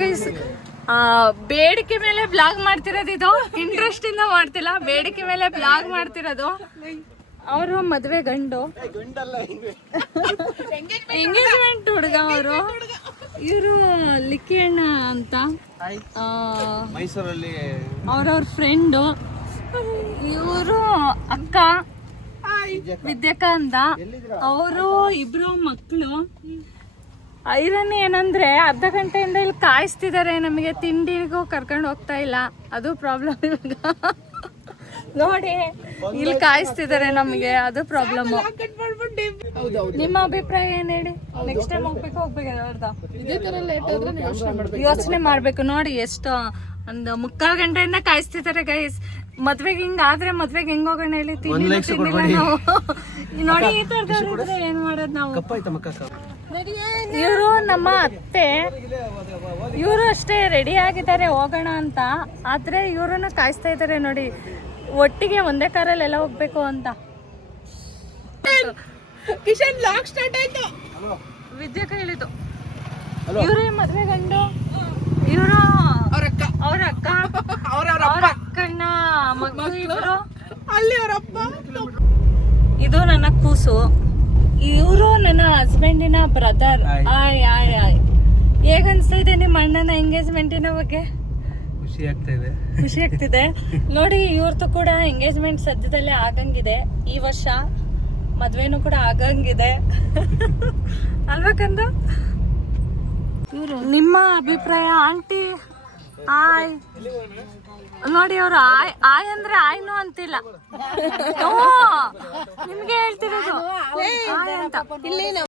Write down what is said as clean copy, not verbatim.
Guys ಬೇಡಿಕೆ ಮೇಲೆ blog ಮಾಡ್ತಿರೋದು, ಇದು ಇಂಟ್ರೆಸ್ಟ್ ಇಂದ ಮಾಡ್ತಿಲ್ಲ, ಬೇಡಿಕೆ ಮೇಲೆ ಬ್ಲಾಗ್ ಮಾಡ್ತಿರೋದು. ಅವರು ಮದ್ವೆ ಗಂಡು, ಎಂಗೇಜ್ಮೆಂಟ್ ಹುಡುಗ ಅವರು. ಇವರು ಲಿಕ್ಕಿ ಅಣ್ಣ ಅಂತ ಮೈಸೂರಲ್ಲಿ ಅವ್ರವ್ರ ಫ್ರೆಂಡು. ಇವರು ಅಕ್ಕ ವಿದ್ಯಕ್ಕ ಅಂತ. ಅವರು ಇಬ್ರು ಮಕ್ಕಳು. ಐರನ್ ಏನಂದ್ರೆ ಅರ್ಧ ಗಂಟೆಯಿಂದ ಇಲ್ಲಿ ಕಾಯಿಸ್ತಿದ್ದಾರೆ, ನಮಗೆ ತಿಂಡಿಗೂ ಕರ್ಕೊಂಡು ಹೋಗ್ತಾ ಇಲ್ಲ, ಅದು ಪ್ರಾಬ್ಲಮ್. ಇವಾಗ ನೋಡಿ ಇಲ್ಲಿ ಕಾಯಿಸ್ತಿದ್ದಾರೆ ನಮಗೆ, ಅದು ಪ್ರಾಬ್ಲಮ್. ನಿಮ್ಮ ಅಭಿಪ್ರಾಯ ಏನ್ ಹೇಳಿ? ನೆಕ್ಸ್ಟ್ ಟೈಮ್ ಹೋಗ್ಬೇಕು ಯೋಚನೆ ಮಾಡ್ಬೇಕು. ನೋಡಿ ಎಷ್ಟು ಒಂದು 3/4 ಗಂಟೆಯಿಂದ ಕಾಯಿಸ್ತಿದ್ದಾರೆ ಗೈಸ್. ಮದ್ವೆಗೆ ಹಿಂಗ ಆದ್ರೆ ಮದ್ವೆಗೆ ಹೆಂಗ್ ಹೋಗೋಣ ಹೇಳಿ? ತಿನ್ನಿಲ್ಲ ನಾವು. ನೋಡಿ ಈ ತರದವ್ರು ಏನ್ ಮಾಡೋದು ನಾವು? ಇವರು ನಮ್ಮ ಅತ್ತೆ, ಇವರು ಅಷ್ಟೇ ರೆಡಿ ಆಗಿದ್ದಾರೆ ಹೋಗೋಣ ಅಂತ. ಆದ್ರೆ ಇವ್ರನ್ನ ಕಾಯಿಸ್ತಾ ಇದ್ದಾರೆ ನೋಡಿ, ಒಟ್ಟಿಗೆ ಒಂದೇ ಕಾರಲ್ಲಿ ಎಲ್ಲ ಹೋಗ್ಬೇಕು ಅಂತ. ಕಿಶನ್ ಲಾಕ್ ಸ್ಟಾರ್ಟ್ ಆಯ್ತು. ವಿದ್ಯಾ ಹೇಳಿದ್ದು ಇವ್ರೇ ಮದ್ವೆ ಗಂಡು, ಇವರು ಅವ್ರ ಅಕ್ಕ, ಅವ್ರ ಅಕ್ಕನ ಮಕ್ಕಳು ಇವರು, ಅಲ್ಲಿ ಅವರಪ್ಪ. ಇದು ನನ್ನ ಕೂಸು, ಇವರು ನನ್ನ ಹಸ್ಬೆಂಡಿನ ಬ್ರದರ್. ಆಯ್ ಆಯ್ ಆಯ್. ಹೇಗನ್ಸ್ತಾ ಇದೆ ನಿಮ್ಮ ಅಣ್ಣನ ಎಂಗೇಜ್ಮೆಂಟಿನ ಬಗ್ಗೆ? ಖುಷಿ ಆಗ್ತಿದೆ ನೋಡಿ. ಇವ್ರದ್ದು ಕೂಡ ಎಂಗೇಜ್ಮೆಂಟ್ ಸದ್ಯದಲ್ಲೇ ಆಗಂಗಿದೆ, ಈ ವರ್ಷ ಮದ್ವೆನೂ ಕೂಡ ಆಗಂಗಿದೆ ಅಲ್ವಾ ಕಂದು? ನಿಮ್ಮ ಅಭಿಪ್ರಾಯ ಆಂಟಿ? ಆಯ್ ನೋಡಿ, ಅವ್ರು ಆಯ್ ಆಯ್ ಅಂದ್ರೆ ಆಯ್ನು ಅಂತಿಲ್ಲ, ನಿಮ್ಗೆ ಹೇಳ್ತಿರೋದು ಆಯ್ ಅಂತ.